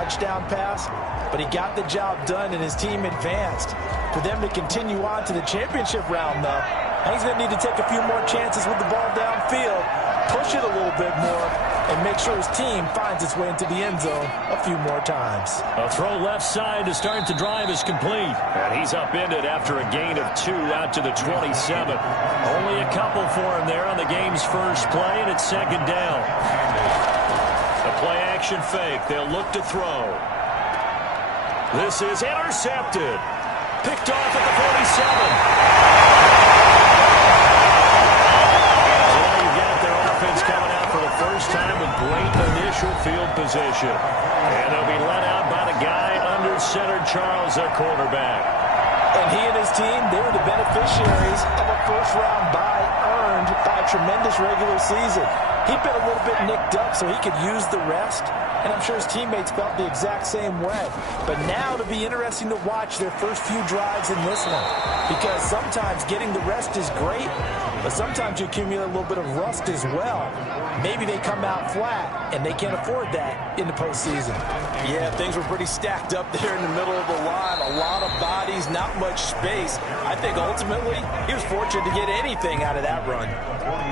touchdown pass, but he got the job done and his team advanced. For them to continue on to the championship round, though, he's going to need to take a few more chances with the ball downfield, push it a little bit more, and make sure his team finds its way into the end zone a few more times. A throw left side to start the drive is complete. And he's upended after a gain of 2 out to the 27. Only a couple for him there on the game's first play, and it's second down. A play-action fake. They'll look to throw. This is intercepted. Picked off at the 47. So now you've got their offense coming out for the first time with great initial field position. And they'll be let out by the guy under center, Charles, their quarterback. And he and his team, they were the beneficiaries of a first-round bye earned by a tremendous regular season. He'd been a little bit nicked up so he could use the rest, and I'm sure his teammates felt the exact same way. But now it'll be interesting to watch their first few drives in this one, because sometimes getting the rest is great, but sometimes you accumulate a little bit of rust as well. Maybe they come out flat, and they can't afford that in the postseason. Yeah, things were pretty stacked up there in the middle of the line. A lot of bodies, not much space. I think ultimately he was fortunate to get anything out of that run.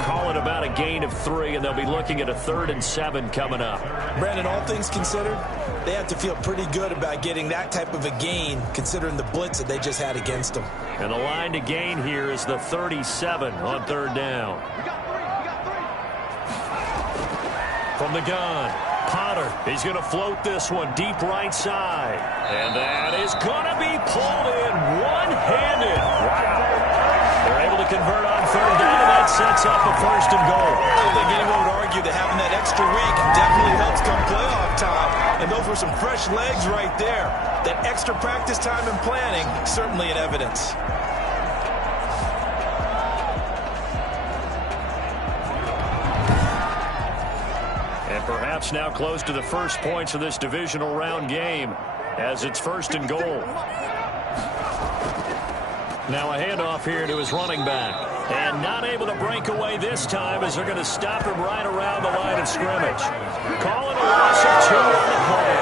Call it about a gain of 3, and they'll be looking at a 3rd and 7 coming up. Brandon, all things considered, they have to feel pretty good about getting that type of a gain, considering the blitz that they just had against them. And the line to gain here is the 37 on 3rd down. From the gun, Potter, he's going to float this one deep right side. And that is going to be pulled in one-handed. Wow. They're able to convert on 3rd down, and that sets up a 1st and goal. I don't think anyone would argue that having that extra week definitely helps come playoff time. And those were some fresh legs right there. That extra practice time and planning, certainly in evidence. And perhaps now close to the first points of this divisional round game as it's 1st and goal. Now a handoff here to his running back. And not able to break away this time as they're going to stop him right around the line of scrimmage. Calling a loss of 2 on the play.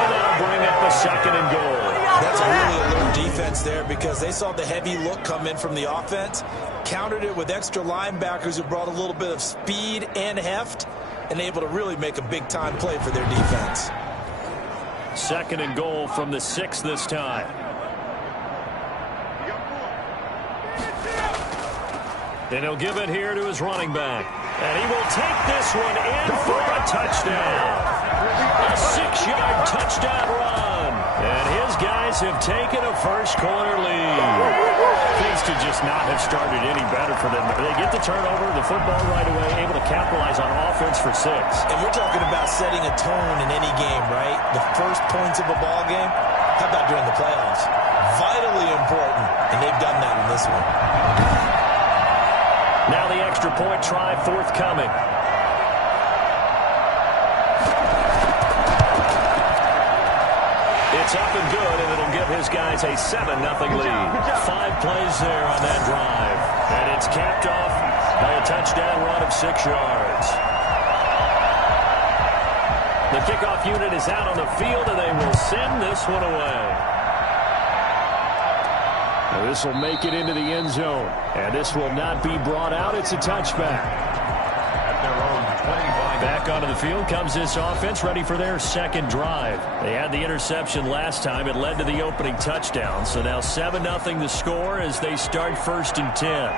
And that'll bring up a 2nd and goal. That's a really alert defense there because they saw the heavy look come in from the offense, countered it with extra linebackers who brought a little bit of speed and heft, and able to really make a big-time play for their defense. 2nd and goal from the 6 this time. And he'll give it here to his running back. And he will take this one in for a touchdown. A 6-yard touchdown run. And his guys have taken a first-quarter lead. Things could just not have started any better for them. They get the turnover, the football right away, able to capitalize on offense for 6. And we're talking about setting a tone in any game, right? The first points of a ball game. How about during the playoffs? Vitally important, and they've done that in this one. Now the extra point try forthcoming. It's up and good, and it'll give his guys a 7-0 lead. 5 plays there on that drive. And it's capped off by a touchdown run of 6 yards. The kickoff unit is out on the field, and they will send this one away. Now this will make it into the end zone. And this will not be brought out. It's a touchback. Back onto the field comes this offense, ready for their 2nd drive. They had the interception last time. It led to the opening touchdown. So now 7-0 the score as they start 1st and 10.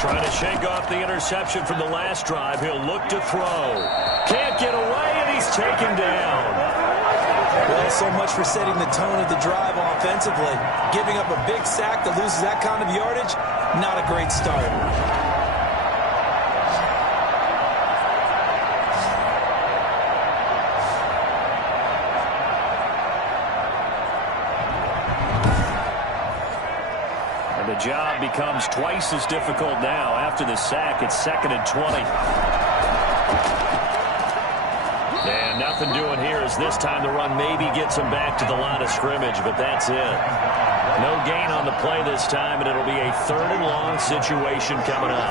Trying to shake off the interception from the last drive. He'll look to throw. Can't get away, and he's taken down. Well, so much for setting the tone of the drive offensively. Giving up a big sack that loses that kind of yardage, not a great start. And the job becomes twice as difficult now after the sack. It's 2nd and 20. And nothing doing here as this time the run maybe gets him back to the line of scrimmage, but that's it. No gain on the play this time, and it'll be a 3rd and long situation coming up.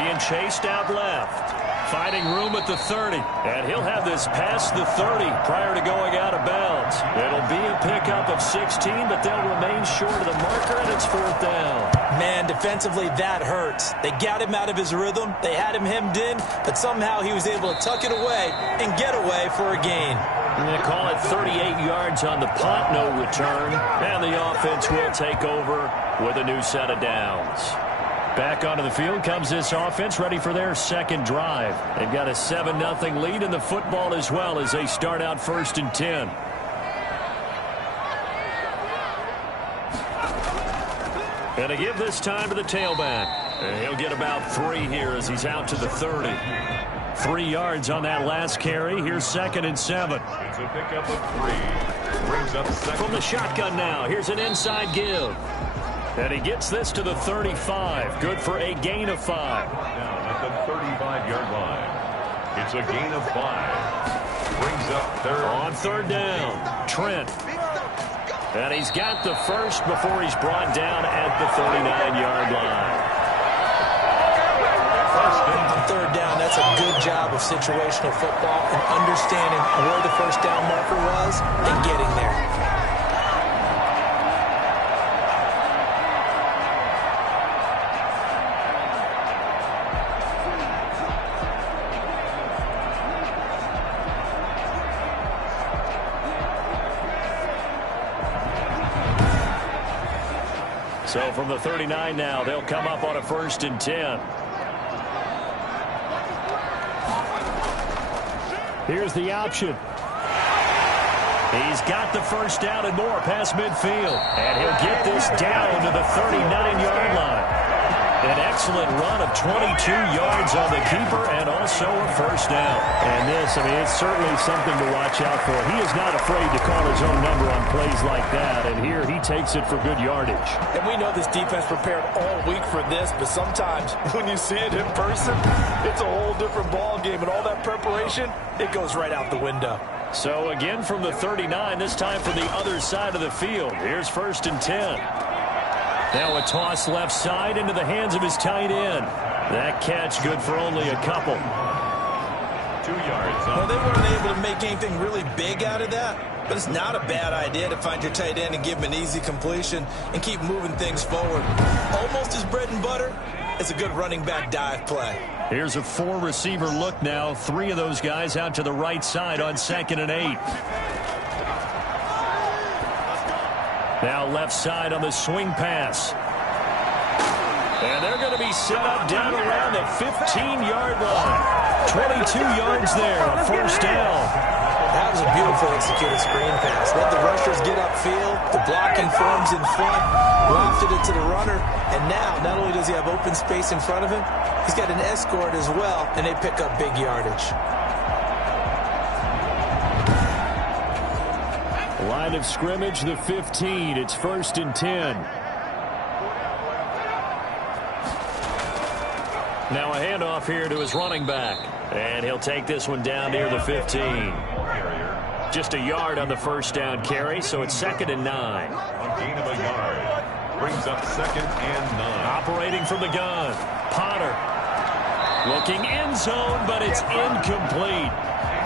being chased out left. Finding room at the 30. And he'll have this past the 30 prior to going out of bounds. It'll be a pickup of 16, but they'll remain short of the marker, and it's 4th down. Man, defensively, that hurts. They got him out of his rhythm. They had him hemmed in, but somehow he was able to tuck it away and get away for a gain. They call it 38 yards on the punt, no return. And the offense will take over with a new set of downs. Back onto the field comes this offense, ready for their second drive. They've got a 7-0 lead in the football as well as they start out 1st and 10. And to give this time to the tailback. And he'll get about 3 here as he's out to the 30. 3 yards on that last carry. Here's 2nd and 7. It's a pickup of 3. Brings up 2nd. From the shotgun now, here's an inside give. And he gets this to the 35. Good for a gain of 5. Down at the 35-yard line. It's a gain of 5. Brings up 3rd. On 3rd down, Trent. And he's got the first before he's brought down at the 39-yard line. On 3rd down, that's a good job of situational football and understanding where the 1st down marker was and getting there. So from the 39 now, they'll come up on a 1st and 10. Here's the option. He's got the 1st down and more past midfield. And he'll get this down to the 39-yard line. An excellent run of 22 yards on the keeper and also a 1st down. And this, it's certainly something to watch out for. He is not afraid to call his own number on plays like that. And here he takes it for good yardage. And we know this defense prepared all week for this, but sometimes when you see it in person, it's a whole different ball game. And all that preparation, it goes right out the window. So again from the 39, this time from the other side of the field. Here's 1st and 10. Now a toss left side into the hands of his tight end. That catch good for only a couple. 2 yards. Well, they weren't able to make anything really big out of that, but it's not a bad idea to find your tight end and give him an easy completion and keep moving things forward. Almost his bread and butter. It's a good running back dive play. Here's a 4-receiver look now. 3 of those guys out to the right side on 2nd and 8. Now left side on the swing pass. And they're going to be set up down around the 15-yard line. 22 yards there, a 1st down. That was a beautiful executed screen pass. Let the rushers get upfield. The blocking firms in front. Lofted it to the runner. And now, not only does he have open space in front of him, he's got an escort as well, and they pick up big yardage. Line of scrimmage, the 15. It's 1st and 10. Now a handoff here to his running back. And he'll take this one down near the 15. Just a yard on the 1st down carry, so it's 2nd and 9. A gain of a yard. Brings up 2nd and 9. Operating from the gun. Potter. Looking end zone, but it's incomplete.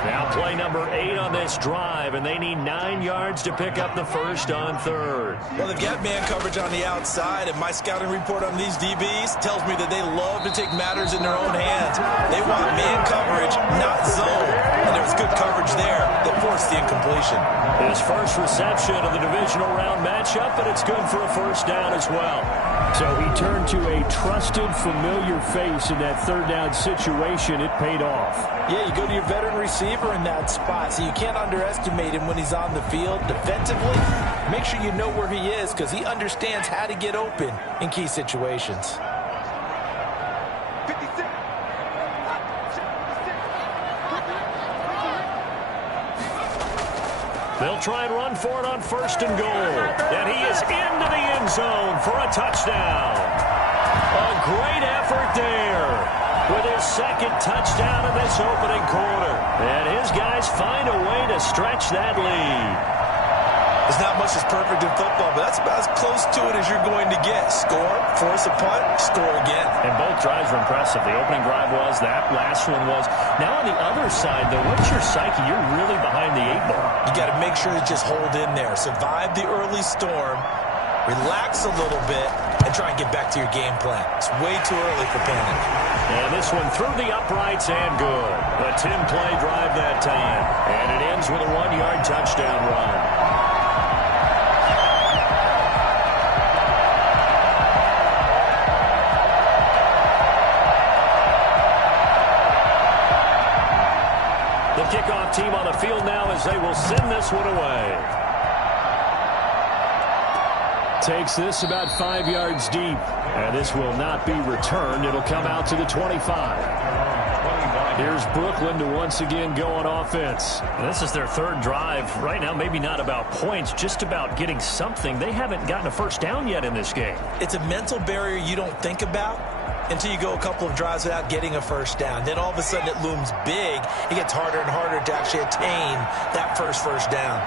Now play number 8 on this drive, and they need 9 yards to pick up the 1st on 3rd. Well, they've got man coverage on the outside, and my scouting report on these DBs tells me that they love to take matters in their own hands. They want man coverage, not zone. And there was good coverage there that forced the incompletion. His first reception of the divisional round matchup, but it's good for a 1st down as well. So he turned to a trusted, familiar face in that 3rd down situation. It paid off. Yeah, you go to your veteran receiver in that spot, so you can't underestimate him when he's on the field. Defensively, make sure you know where he is because he understands how to get open in key situations. They'll try and run for it on 1st and goal. And he is into the end zone for a touchdown. A great effort there with his 2nd touchdown in this opening quarter. And his guys find a way to stretch that lead. The There's not much that's perfect in football, but that's about as close to it as you're going to get. Score, force a punt, score again. And both drives were impressive. The opening drive was, that last one was. Now on the other side, though, what's your psyche? You're really behind the 8 ball. You got to make sure to just hold in there. Survive the early storm, relax a little bit, and try and get back to your game plan. It's way too early for panic. And this one through the uprights and good. A 10-play drive that time. And it ends with a 1-yard touchdown run. The kickoff team on the field now as they will send this one away. Takes this about 5 yards deep. And this will not be returned. It'll come out to the 25. Here's Brooklyn to once again go on offense. And this is their 3rd drive. Right now, maybe not about points, just about getting something. They haven't gotten a first down yet in this game. It's a mental barrier you don't think about until you go a couple of drives without getting a first down. Then all of a sudden it looms big. It gets harder and harder to actually attain that first down.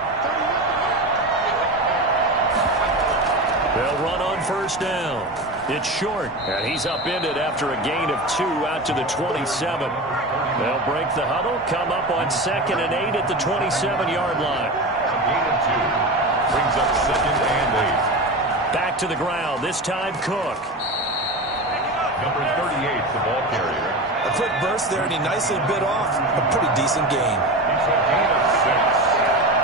They'll run on first down. It's short, and he's upended after a gain of 2 out to the 27. They'll break the huddle, come up on 2nd and 8 at the 27-yard line. A gain of 2 brings up 2nd and 8. Back to the ground, this time Cook. Number 38, the ball carrier. A quick burst there, and he nicely bit off a pretty decent gain. It's a gain of 6.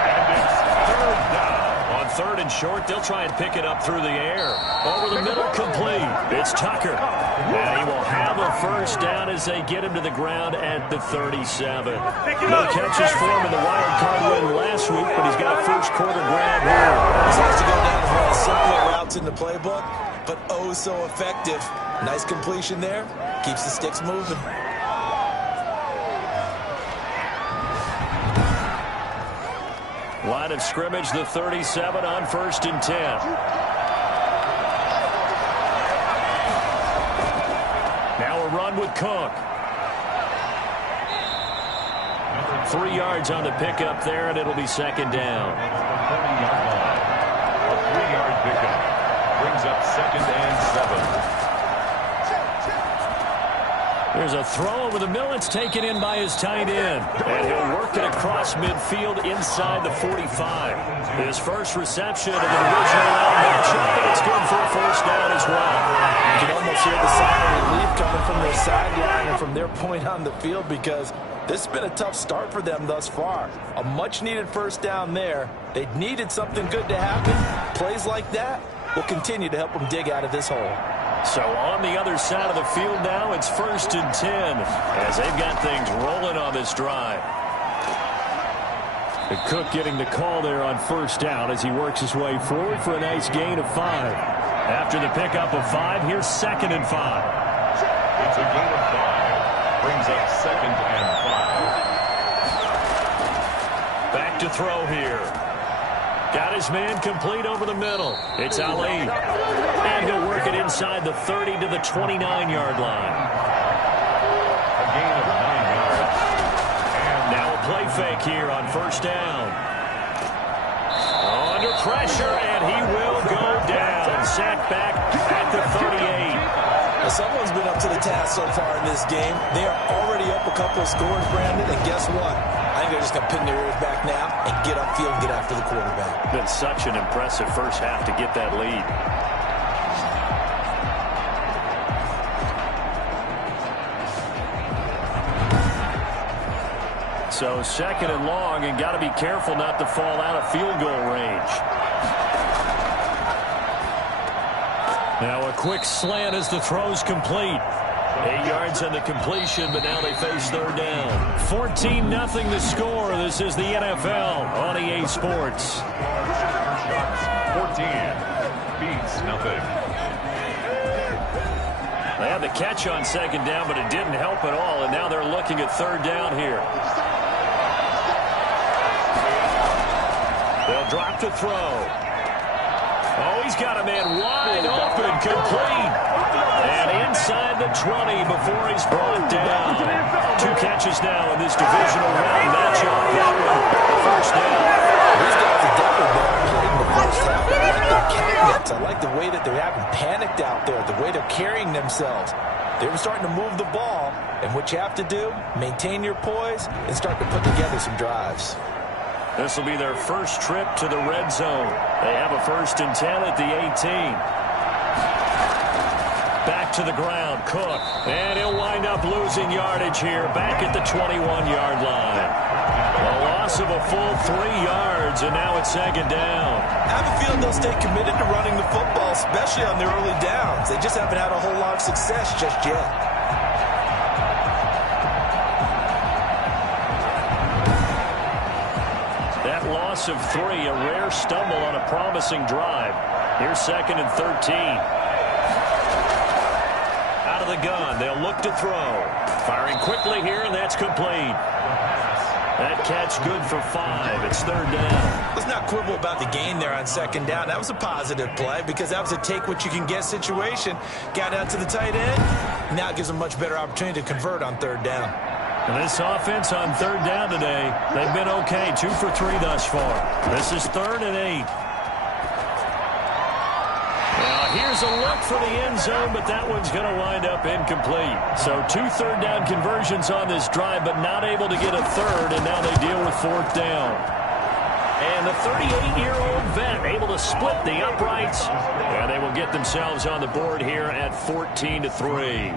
And it's 3rd down. On 3rd and short, they'll try and pick it up through the air. Over the middle, complete. It's Tucker. And he will have a first down as they get him to the ground at the 37. No catches for him in the wild card win last week, but he's got a first quarter grab here. This has to go down as one of the simpler routes in the playbook, but oh so effective. Nice completion there. Keeps the sticks moving. Line of scrimmage, the 37 on 1st and 10. Now a run with Cook. 3 yards on the pickup there, and it'll be 2nd down. 30-yard line. A 3-yard pickup brings up 2nd and 7. There's a throw over the middle. It's taken in by his tight end. And he'll work it across midfield inside the 45. His first reception of the divisional round matchup, and it's good for a first down as well. You can almost hear the sigh of relief coming from their sideline and from their point on the field, because this has been a tough start for them thus far. A much-needed first down there. They needed something good to happen. Plays like that will continue to help them dig out of this hole. So on the other side of the field now, it's 1st and 10 as they've got things rolling on this drive. And Cook getting the call there on first down as he works his way forward for a nice gain of 5. After the pickup of 5, here's 2nd and 5. It's a gain of 5. Brings up 2nd and 5. Back to throw here. Got his man complete over the middle. It's Ali. And he'll work it inside the 30 to the 29-yard line. A gain of 9 yards. And now a play fake here on first down. Under pressure, and he will go down. Sacked back at the 38. Now, someone's been up to the task so far in this game. They are already up a couple of scores, Brandon, and guess what? I think they're just going to pin their ears back now and get upfield and get after the quarterback. Been such an impressive first half to get that lead. So 2nd and long, and got to be careful not to fall out of field goal range. Now a quick slant as the throw's complete. 8 yards on the completion, but now they face 3rd down. 14-0 the score. This is the NFL on EA Sports. 14 beats nothing. They had the catch on 2nd down, but it didn't help at all, and now they're looking at 3rd down here. They'll drop to throw. Oh, he's got a man wide open, complete. And inside the 20 before he's brought down. 2 catches now in this divisional round matchup. First down. These guys have definitely been playing half. I like their cadence. I like the way that they haven't panicked out there, the way they're carrying themselves. They were starting to move the ball, and what you have to do, maintain your poise and start to put together some drives. This will be their first trip to the red zone. They have a 1st and 10 at the 18. Back to the ground, Cook. And he'll wind up losing yardage here, back at the 21-yard line. A loss of a full 3 yards, and now it's 2nd down. I have a feeling they'll stay committed to running the football, especially on their early downs. They just haven't had a whole lot of success just yet. That loss of 3, a rare stumble on a promising drive. Here's 2nd and 13. Out of the gun, they'll look to throw. Firing quickly here, and that's complete. That catch good for 5. It's 3rd down. Let's not quibble about the gain there on 2nd down. That was a positive play because that was a take-what-you-can-get situation. Got out to the tight end. Now it gives them a much better opportunity to convert on 3rd down. And this offense on 3rd down today, they've been okay. 2 for 3 thus far. This is 3rd and 8. Here's a look for the end zone, but that one's going to wind up incomplete. So 2 third-down conversions on this drive, but not able to get a 3rd, and now they deal with 4th down. And the 38-year-old vet able to split the uprights, and they will get themselves on the board here at 14-3.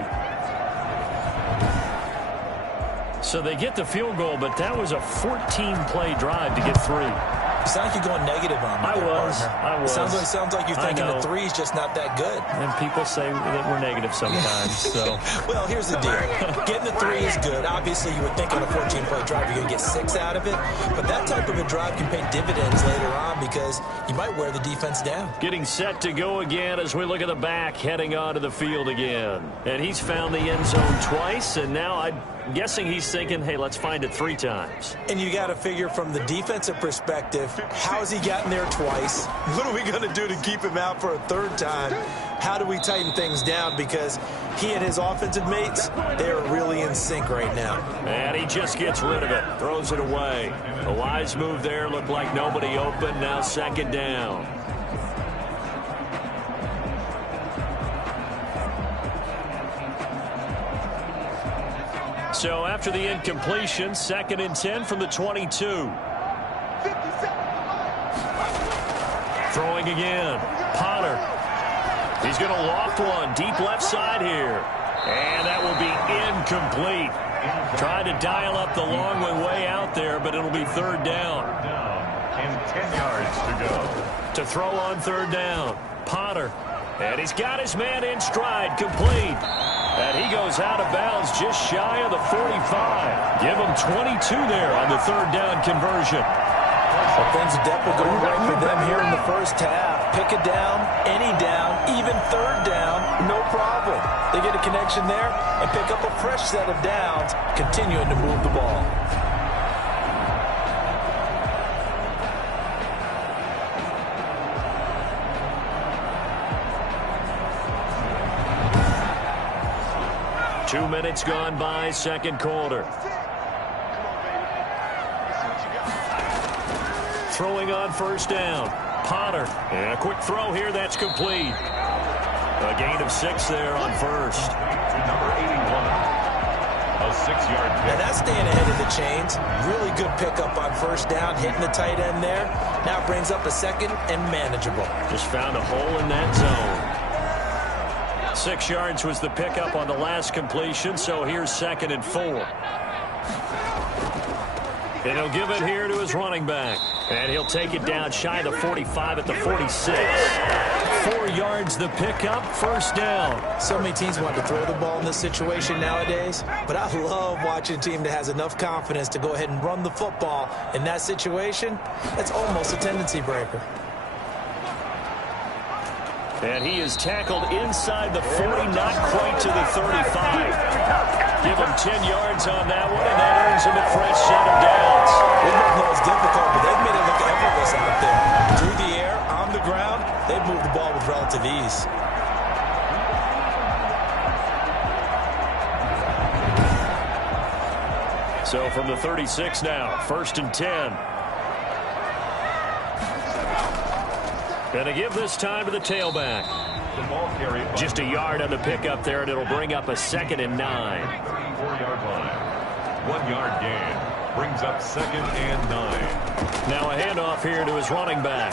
So they get the field goal, but that was a 14-play drive to get 3. You sound like you're going negative on me. I was. Sounds like you're thinking the 3's just not that good. And people say that we're negative sometimes. So, well, here's the deal. Getting the 3 is good. Obviously, you would think on a 14-play drive you're going to get 6 out of it. But that type of a drive can pay dividends later on because you might wear the defense down. Getting set to go again as we look at the back heading onto the field again. And he's found the end zone twice, and now I'm guessing he's thinking, hey, let's find it 3 times. And you got to figure from the defensive perspective, how has he gotten there twice? What are we going to do to keep him out for a 3rd time? How do we tighten things down? Because he and his offensive mates, they're really in sync right now. And he just gets rid of it, throws it away. A wise move there, looked like nobody open, now 2nd down. So after the incompletion, 2nd and 10 from the 22. Throwing again. Potter. He's going to loft one deep left side here. And that will be incomplete. Tried to dial up the long way out there, but it'll be 3rd down. And 10 yards to go. To throw on 3rd down. Potter. And he's got his man in stride. Complete. And he goes out of bounds just shy of the 45. Give him 22 there on the 3rd down conversion. Well, things are definitely going right for them here in the first half. Pick a down, any down, even 3rd down, no problem. They get a connection there and pick up a fresh set of downs, continuing to move the ball. Two minutes gone by, 2nd quarter. Throwing on 1st down. Potter. And a quick throw here, that's complete. A gain of 6 there on 1st. Number 81. A 6-yard pick. Now that's staying ahead of the chains. Really good pickup on 1st down, hitting the tight end there. Now brings up a 2nd and manageable. Just found a hole in that zone. 6 yards was the pickup on the last completion, so here's 2nd and 4. And he'll give it here to his running back. And he'll take it down shy of the 45 at the 46. 4 yards the pickup, 1st down. So many teams want to throw the ball in this situation nowadays, but I love watching a team that has enough confidence to go ahead and run the football in that situation. That's almost a tendency breaker. And he is tackled inside the 40, not quite to the 35. Give him 10 yards on that one, and that earns him a fresh set of downs. We both know it's difficult, but they've made it look effortless out there. Through the air, on the ground, they've moved the ball with relative ease. So from the 36 now, 1st and 10. And to give this time to the tailback. The ball carried by Just a yard on the pickup there, and it'll bring up a 2nd and 9. 34-yard line. 1 yard gain. Brings up 2nd and 9. Now a handoff here to his running back.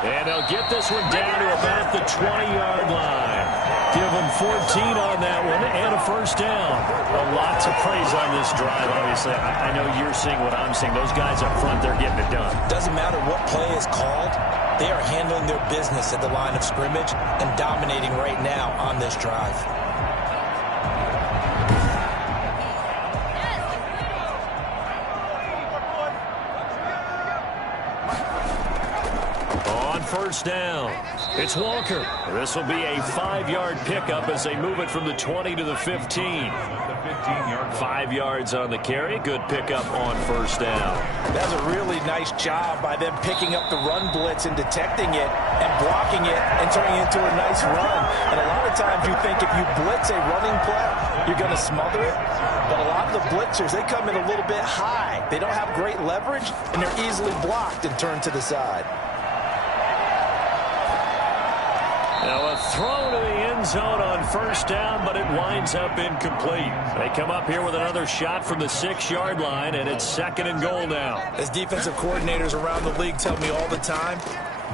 And they'll get this one down to about the 20-yard line. Give him 14 on that one and a first down. Well, lots of praise on this drive, obviously. I know you're seeing what I'm seeing. Those guys up front, they're getting it done. Doesn't matter what play is called. They are handling their business at the line of scrimmage and dominating right now on this drive. On first down, it's Walker. This will be a 5-yard pickup as they move it from the 20 to the 15. The 15-yard 5 yards on the carry. Good pickup on first down. That's a really nice job by them picking up the run blitz and detecting it and blocking it and turning it into a nice run. And a lot of times you think if you blitz a running play, you're going to smother it. But a lot of the blitzers, they come in a little bit high. They don't have great leverage, and they're easily blocked and turned to the side. Now a throw to the end zone on first down, but it winds up incomplete. They come up here with another shot from the 6-yard line, and it's 2nd and goal now. As defensive coordinators around the league tell me all the time,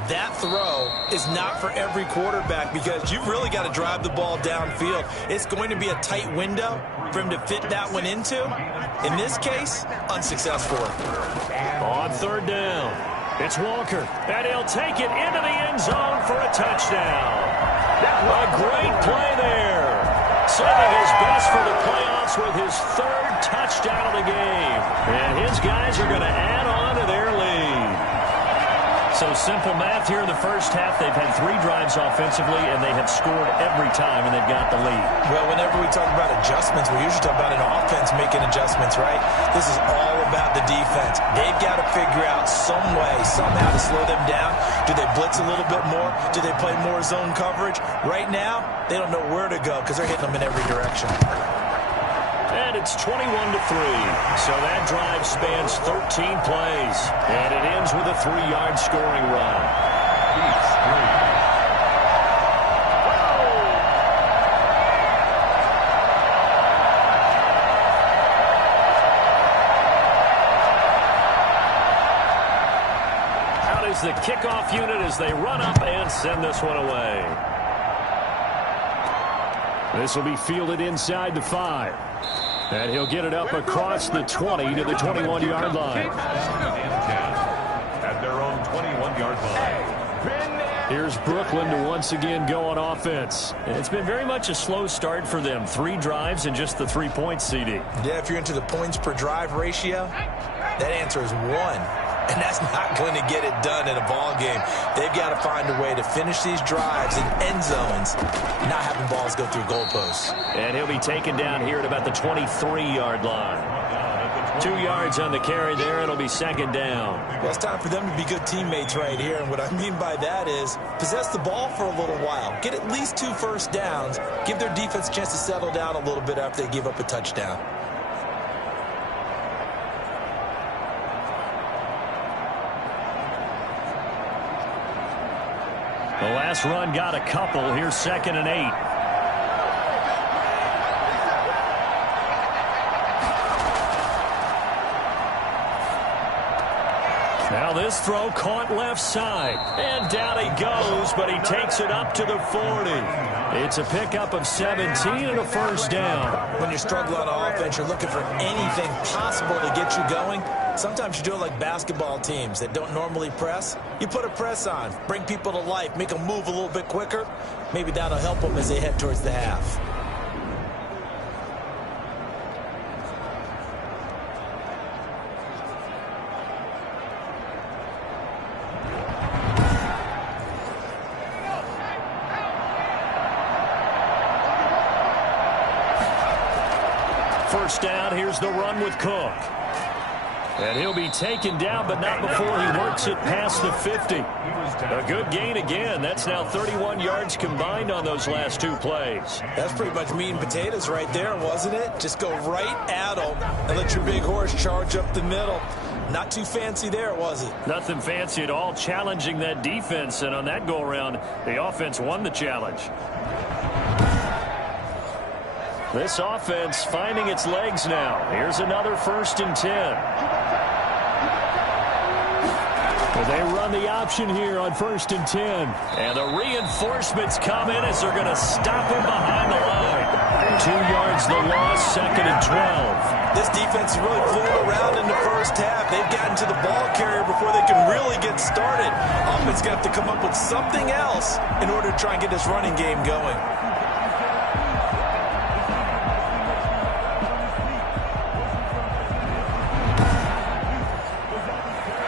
that throw is not for every quarterback because you've really got to drive the ball downfield. It's going to be a tight window for him to fit that one into. In this case, unsuccessful. On third down, it's Walker, and he'll take it into the end zone for a touchdown. A great play there. Saving his best for the playoffs with his 3rd touchdown of the game. And his guys are going to add on to their lead. So simple math here in the first half. They've had 3 drives offensively, and they have scored every time, and they've got the lead. Well, whenever we talk about adjustments, we usually talk about an offense making adjustments, right? This is all about the defense. They've got to figure out some way, somehow to slow them down. Do they blitz a little bit more? Do they play more zone coverage? Right now, they don't know where to go because they're hitting them in every direction. And it's 21-3. So that drive spans 13 plays. And it ends with a 3-yard scoring run. Beats 3. Out is the kickoff unit as they run up and send this one away. This will be fielded inside the 5. And he'll get it up across the 20 to the 21-yard line. At their own 21-yard line. Here's Brooklyn to once again go on offense. It's been very much a slow start for them. 3 drives and just the 3 points, CD. Yeah, if you're into the points per drive ratio, that answer is 1. And that's not going to get it done in a ball game. They've got to find a way to finish these drives in end zones, not having balls go through goalposts. And he'll be taken down here at about the 23-yard line. 2 yards on the carry there. It'll be 2nd down. Well, it's time for them to be good teammates right here. And what I mean by that is possess the ball for a little while. Get at least 2 first downs. Give their defense a chance to settle down a little bit after they give up a touchdown. The last run got a couple. Here's 2nd and 8. Now this throw caught left side. And down he goes, but he takes it up to the 40. It's a pickup of 17 and a first down. When you're struggling on offense, you're looking for anything possible to get you going. Sometimes you do it like basketball teams that don't normally press. You put a press on, bring people to life, make them move a little bit quicker. Maybe that'll help them as they head towards the half. First down, here's the run with Cook. And he'll be taken down, but not before he works it past the 50. A good gain again. That's now 31 yards combined on those last 2 plays. That's pretty much meat and potatoes right there, wasn't it? Just go right at them and let your big horse charge up the middle. Not too fancy there, was it? Nothing fancy at all, challenging that defense, and on that go-around, the offense won the challenge. This offense finding its legs now. Here's another 1st and 10. They run the option here on 1st and 10. And the reinforcements come in as they're going to stop him behind the line. 2 yards the loss, 2nd and 12. This defense really flew around in the first half. They've gotten to the ball carrier before they can really get started. Offense going to have to come up with something else in order to try and get this running game going.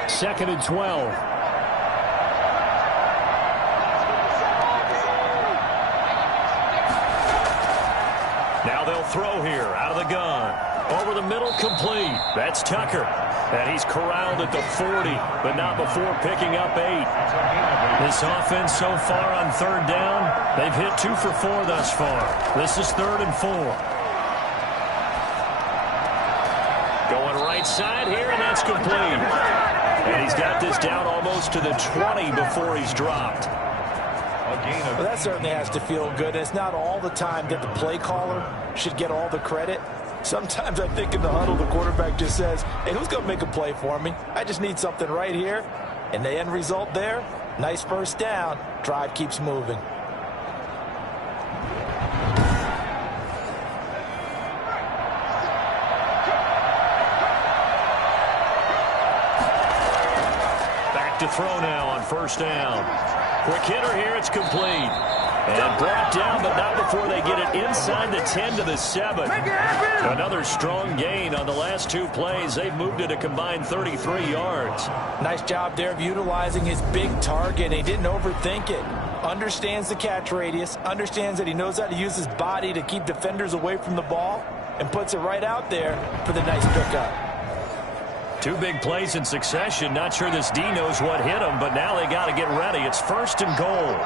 Second and 12. Now they'll throw here out of the gun. Over the middle, complete. That's Tucker. And he's corralled at the 40, but not before picking up 8. This offense so far on 3rd down, they've hit 2 for 4 thus far. This is 3rd and 4. Going right side here, and that's complete. And he's got this down almost to the 20 before he's dropped. Well, that certainly has to feel good. It's not all the time that the play caller should get all the credit. Sometimes I think in the huddle, the quarterback just says, hey, who's going to make a play for me? I just need something right here. And the end result there, nice 1st down. Drive keeps moving. To throw now on 1st down. Quick hitter here, it's complete. And brought down, but not before they get it inside the 10 to the 7. Another strong gain on the last 2 plays. They've moved it a combined 33 yards. Nice job there of utilizing his big target. He didn't overthink it. Understands the catch radius. Understands that he knows how to use his body to keep defenders away from the ball. And puts it right out there for the nice pickup. 2 big plays in succession. Not sure this D knows what hit him, but now they got to get ready. It's 1st and goal.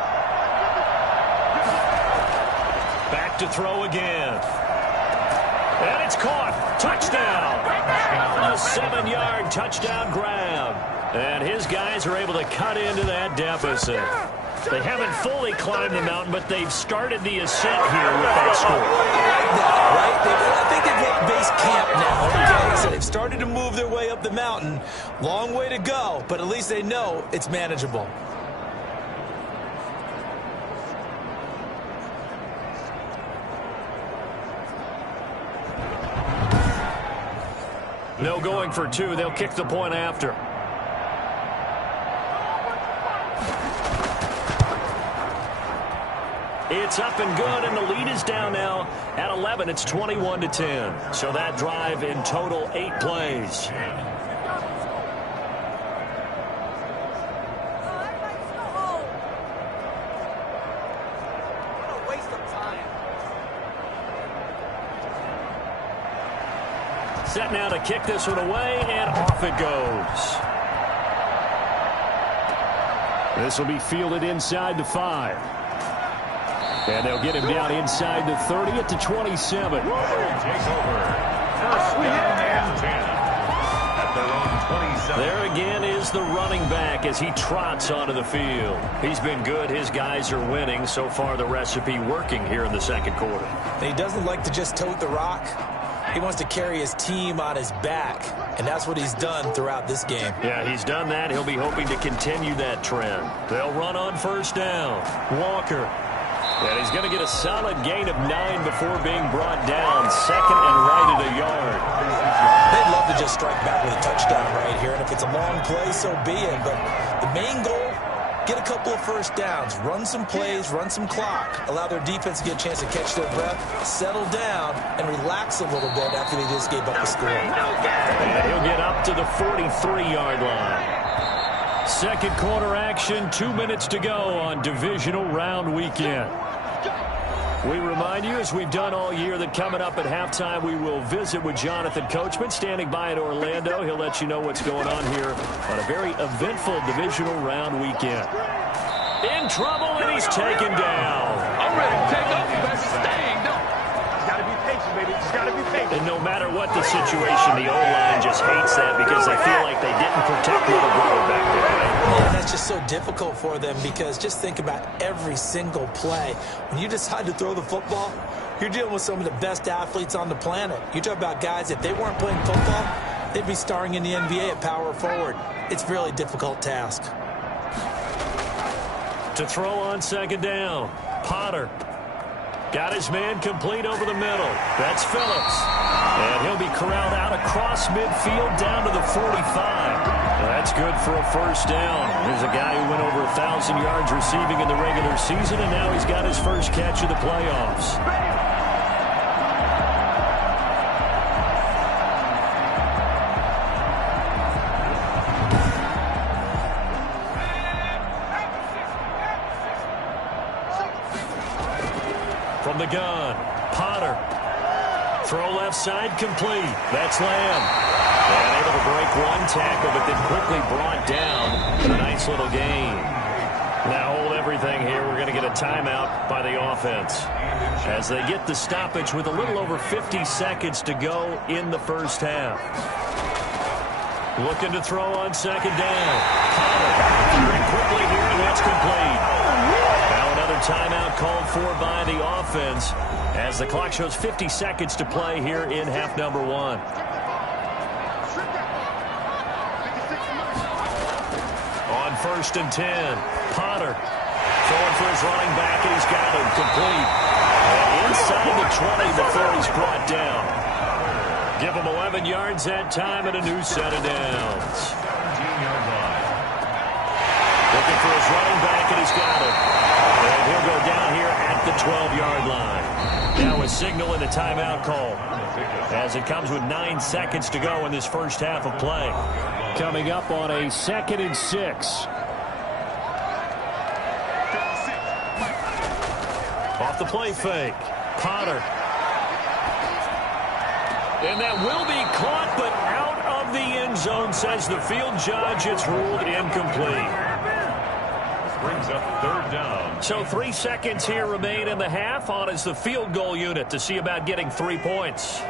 Back to throw again. And it's caught. Touchdown. A 7-yard touchdown grab. And his guys are able to cut into that deficit. They haven't fully climbed the mountain, but they've started the ascent here with that score. Right? I think they've got base camp now. Okay? So they've started to move their way up the mountain. Long way to go, but at least they know it's manageable. No going for 2. They'll kick the point after. It's up and good, and the lead is down now at 11. It's 21-10. So that drive in total 8 plays. Set now to kick this one away, and off it goes. This will be fielded inside the 5. And they'll get him down inside the 30 at the 27. Take over. 1st down and 10. At their own 27. There again is the running back as he trots onto the field. He's been good. His guys are winning. So far, the recipe working here in the 2nd quarter. He doesn't like to just tote the rock. He wants to carry his team on his back, and that's what he's done throughout this game. Yeah, he's done that. He'll be hoping to continue that trend. They'll run on 1st down. Walker. And he's going to get a solid gain of 9 before being brought down. 2nd and right at a yard. They'd love to just strike back with a touchdown right here, and if it's a long play, so be it. But the main goal, get a couple of 1st downs, run some plays, run some clock, allow their defense to get a chance to catch their breath, settle down, and relax a little bit after they just gave up the score. And he'll get up to the 43-yard line. 2nd quarter action, 2 minutes to go on divisional round weekend. We remind you, as we've done all year, that coming up at halftime, we will visit with Jonathan Coachman, standing by in Orlando. He'll let you know what's going on here on a very eventful divisional round weekend. In trouble, and he's taken down. I'm ready to take off. You better stay. No. Just got to be patient, baby. Just got to be patient. And no matter what the situation, the O-line just hates that because they feel like they didn't protect little brother back there, right? Yeah, that's just so difficult for them because just think about every single play. When you decide to throw the football, you're dealing with some of the best athletes on the planet. You talk about guys, if they weren't playing football, they'd be starring in the NBA at power forward. It's a really difficult task. To throw on second down, Potter. Got his man complete over the middle. That's Phillips. And he'll be corralled out across midfield down to the 45. That's good for a first down. There's a guy who went over 1,000 yards receiving in the regular season, and now he's got his first catch of the playoffs. From the gun, Potter. Throw left side complete. That's Lamb. And able to break one tackle, but then quickly brought down. A nice little gain. Now hold everything here. We're going to get a timeout by the offense as they get the stoppage with a little over 50 seconds to go in the first half. Looking to throw on second down. Potter very quickly here, and that's complete. Now another timeout called for by the offense as the clock shows 50 seconds to play here in half number one. On 1st and 10, Potter throwing for his running back, and he's got him complete. And inside the 20 before he's brought down. Give him 11 yards that time and a new set of downs. 17-yard line. Looking for his running back, and he's got him. And he'll go down here at the 12-yard line. Now a signal and a timeout call as it comes with 9 seconds to go in this first half of play. Coming up on a 2nd and 6. Off the play fake. Potter. And that will be caught, but out of the end zone, says the field judge. It's ruled incomplete. Brings up 3rd down. So 3 seconds here remain in the half. On is the field goal unit to see about getting 3 points.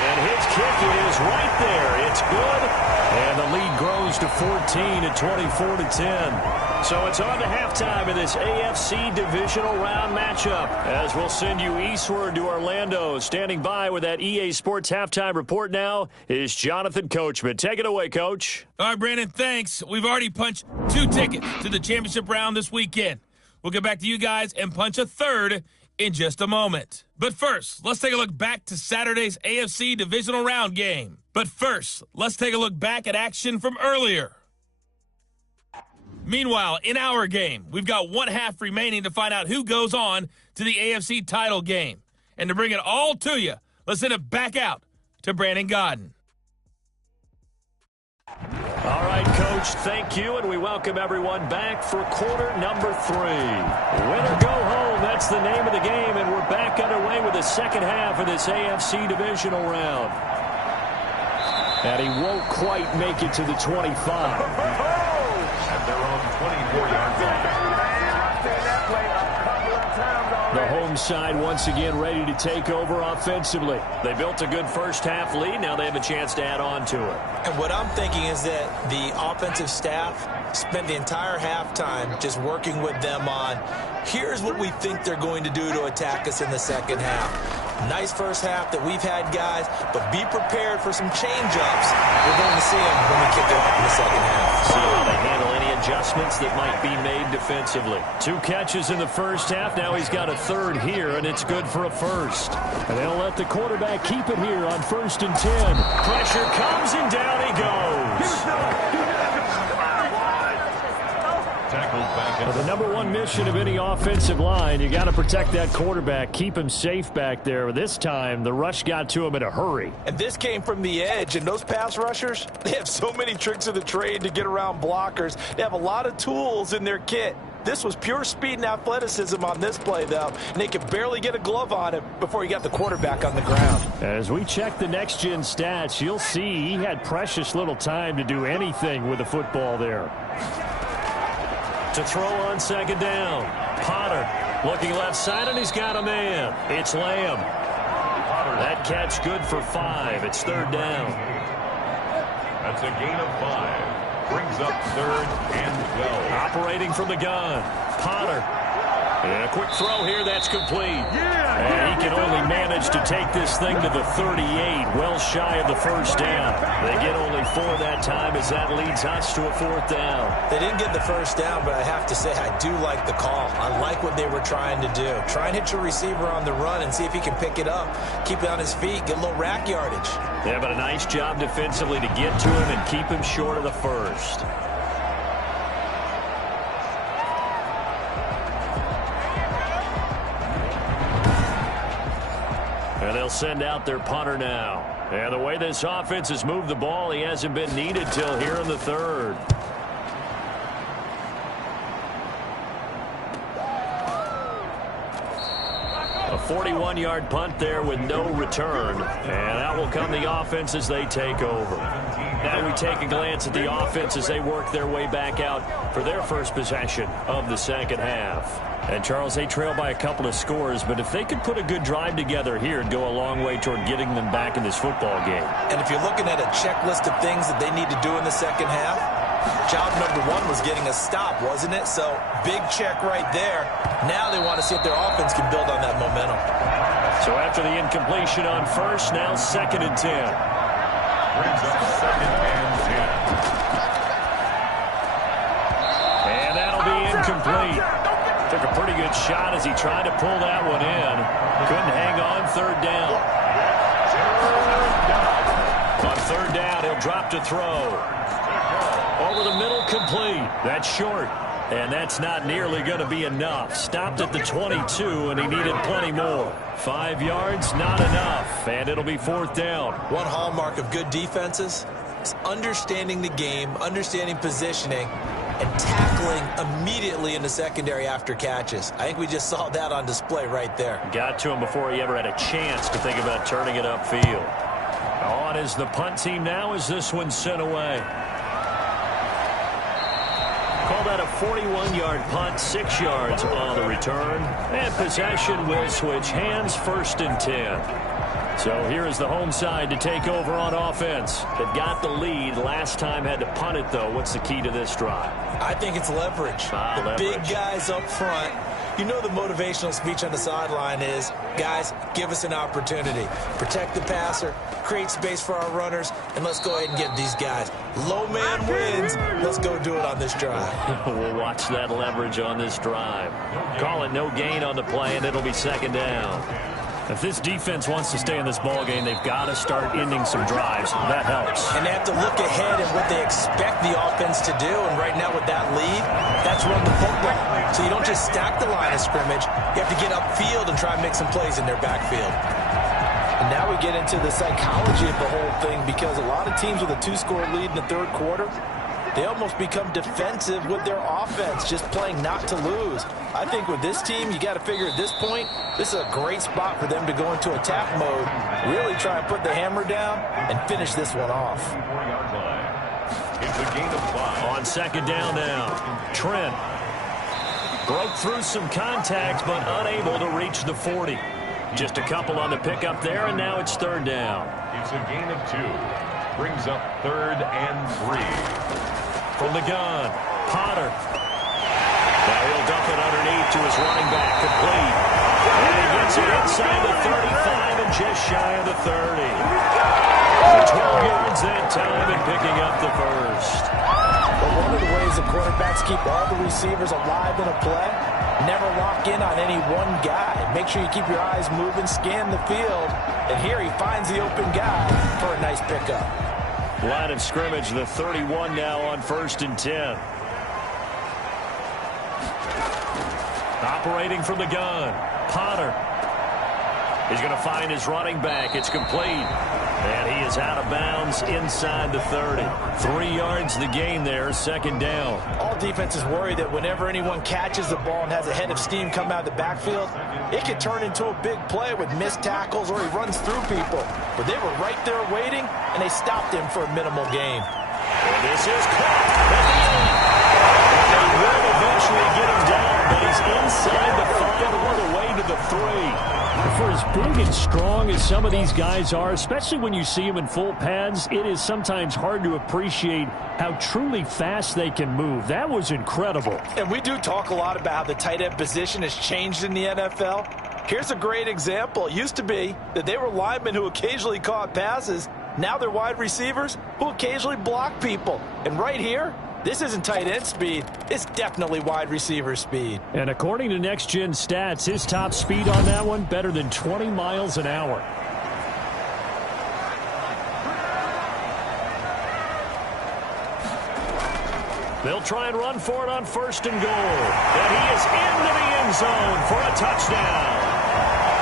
And his kick is right there. It's good. And the lead grows to 14 at 24-10. So it's on to halftime in this AFC divisional round matchup as we'll send you eastward to Orlando. Standing by with that EA Sports halftime report now is Jonathan Coachman. Take it away, Coach. All right, Brandon, thanks. We've already punched 2 tickets to the championship round this weekend. We'll get back to you guys and punch a 3rd in just a moment. But first, let's take a look back to Saturday's AFC divisional round game. But first, let's take a look back at action from earlier. Meanwhile, in our game, we've got 1 half remaining to find out who goes on to the AFC title game. And to bring it all to you, let's send it back out to Brandon Godden. All right, Coach, thank you, and we welcome everyone back for quarter number 3. Win or go home, that's the name of the game, and we're back underway with the second half of this AFC divisional round. And he won't quite make it to the 25. At their own 24-yard line. The home side once again ready to take over offensively. They built a good first half lead. Now they have a chance to add on to it. And what I'm thinking is that the offensive staff spent the entire halftime just working with them on, here's what we think they're going to do to attack us in the second half. Nice first half that we've had, guys, but be prepared for some change-ups. We're going to see them when we kick it off in the second half. See how they handle any adjustments that might be made defensively. 2 catches in the first half. Now he's got a 3rd here, and it's good for a 1st. And they'll let the quarterback keep it here on 1st and 10. Pressure comes, and down he goes. Tackled back at The number 1 mission of any offensive line, you got to protect that quarterback, keep him safe back there. This time, the rush got to him in a hurry. And this came from the edge, and those pass rushers, they have so many tricks of the trade to get around blockers. They have a lot of tools in their kit. This was pure speed and athleticism on this play, though, and they could barely get a glove on it before he got the quarterback on the ground. As we check the next-gen stats, you'll see he had precious little time to do anything with the football there. To throw on second down, Potter. Looking left side, and he's got a man. It's Lamb. That catch good for 5. It's third down. That's a gain of 5. Brings up third and 12. Operating from the gun. Potter. And a quick throw here. That's complete. And he can only manage to take this thing to the 38, well shy of the first down. They get only 4 that time as that leads us to a 4th down. They didn't get the first down, but I have to say I do like the call. I like what they were trying to do. Try and hit your receiver on the run and see if he can pick it up. Keep it on his feet. Get a little rack yardage. Yeah, but a nice job defensively to get to him and keep him short of the first. And they'll send out their punter now. And the way this offense has moved the ball, he hasn't been needed till here in the third. A 41-yard punt there with no return. And that will come the offense as they take over. Now we take a glance at the offense as they work their way back out for their first possession of the second half. And, Charles, they trail by a couple of scores, but if they could put a good drive together here, it'd go a long way toward getting them back in this football game. And if you're looking at a checklist of things that they need to do in the second half, job number 1 was getting a stop, wasn't it? So, big check right there. Now they want to see if their offense can build on that momentum. So after the incompletion on first, now 2nd and 10. Brings up 2nd and 10. And that'll be incomplete. Took a pretty good shot as he tried to pull that one in. Couldn't hang on. 3rd down. On 3rd down, he'll drop to throw. Over the middle, complete. That's short. And that's not nearly going to be enough. Stopped at the 22, and he needed plenty more. 5 yards, not enough. And it'll be 4th down. One hallmark of good defenses is understanding the game, understanding positioning, and tackling immediately in the secondary after catches. I think we just saw that on display right there. Got to him before he ever had a chance to think about turning it upfield. On is the punt team now as this one's sent away. Call that a 41-yard punt, 6 yards on the return. And possession will switch hands, 1st and 10. So here is the home side to take over on offense. They've got the lead. Last time had to punt it, though. What's the key to this drive? I think it's leverage. The big guys up front. You know the motivational speech on the sideline is, guys, give us an opportunity. Protect the passer, create space for our runners, and let's go ahead and get these guys. Low man wins. Let's go do it on this drive. We'll watch that leverage on this drive. Call it no gain on the play, and it'll be 2nd down. If this defense wants to stay in this ballgame, they've got to start ending some drives. That helps. And they have to look ahead at what they expect the offense to do. And right now with that lead, that's run the football. So you don't just stack the line of scrimmage. You have to get upfield and try and make some plays in their backfield. And now we get into the psychology of the whole thing, because a lot of teams with a 2-score lead in the 3rd quarter, they almost become defensive with their offense, just playing not to lose. I think with this team, you got to figure at this point, this is a great spot for them to go into attack mode, really try and put the hammer down and finish this one off. It's a gain of 5. On 2nd down now, Trent broke through some contacts but unable to reach the 40. Just a couple on the pickup there, and now it's 3rd down. It's a gain of 2. Brings up 3rd and 3. From the gun, Potter. Now he'll dump it underneath to his running back, complete. And he gets it inside the 35 and just shy of the 30. 12 yards that time and picking up the first. But one of the ways the quarterbacks keep all the receivers alive in a play, never lock in on any one guy. Make sure you keep your eyes moving, scan the field, and here he finds the open guy for a nice pickup. Line of scrimmage, the 31 now on 1st and 10. Operating from the gun, Potter. He's going to find his running back. It's complete. And he is out of bounds inside the 30. 3 yards the gain there, 2nd down. All defenses worry that whenever anyone catches the ball and has a head of steam come out of the backfield, it could turn into a big play with missed tackles or he runs through people. But they were right there waiting, and they stopped him for a minimal gain. And this is caught at the end. They will eventually get him down, but he's inside the 5 big and strong as some of these guys are, especially when you see them in full pads, it is sometimes hard to appreciate how truly fast they can move. That was incredible. And we do talk a lot about how the tight end position has changed in the NFL. Here's a great example. It used to be that they were linemen who occasionally caught passes. Now they're wide receivers who occasionally block people. And right here, this isn't tight end speed. It's definitely wide receiver speed. And according to Next Gen Stats, his top speed on that one, better than 20 miles an hour. They'll try and run for it on 1st and goal. And he is into the end zone for a touchdown.